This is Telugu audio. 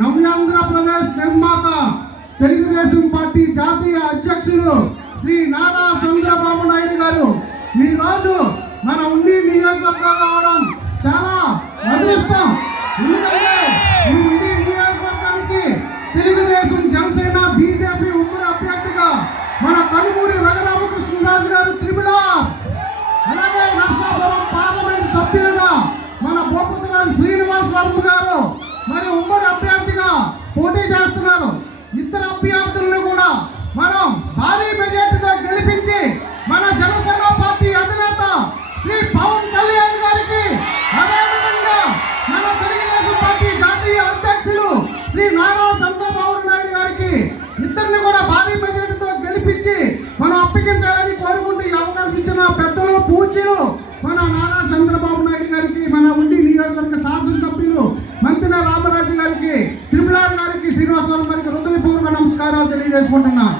నవ్యాంధ్రప్రదేశ్ నిర్మాత తెలుగుదేశం పార్టీ జాతీయ అధ్యక్షులు శ్రీ నారా చంద్రబాబు నాయుడు గారు. ఈ మన ఉండి నియోజకవర్గం రావడం చాలా అదృష్టం. ఎందుకంటే ఈ ఉండి నియోజకవర్గానికి తెలుగుదేశం జనసేన బీజేపీ ఉమ్మడి అభ్యర్థిగా మన కనుమూరి రఘురామకృష్ణరాజు గారు త్రిపుల అలాగే నర్సాపురం పార్లమెంట్ సభ్యులుగా మన బొప్పతురాజు శ్రీనివాస్ వర్మ గారు మరి ఉమ్మడి అభ్యర్థిగా పోటీ చేస్తున్నారు ఇద్దరు అభ్యర్థులను కూడా మనం భారీ మెజార్టీతో గెలిపించి మన జనసేన పార్టీ అధినేత శ్రీ పవన్ కళ్యాణ్ గారికి అదేవిధంగా మన తెలుగుదేశం పార్టీ జాతీయ అధ్యక్షులు శ్రీ నారా చంద్రబాబు నాయుడు గారికి ఇద్దరిని కూడా భారీ మెజార్టీతో గెలిపించి మనం అప్పగించాలని కోరుకుంటూ ఈ అవకాశం ఇచ్చిన పెద్దలు పూజలు మన నారా చంద్రబాబు నాయుడు గారికి మన ఉండి నియోజకవర్గ శాసనసభ్యులు మంత్రి రామరాజు గారికి త్రిపులార్ గారికి శ్రీనివాసవరం గారికి హృదయపూర్వక నమస్కారాలు తెలియజేసుకుంటున్నాను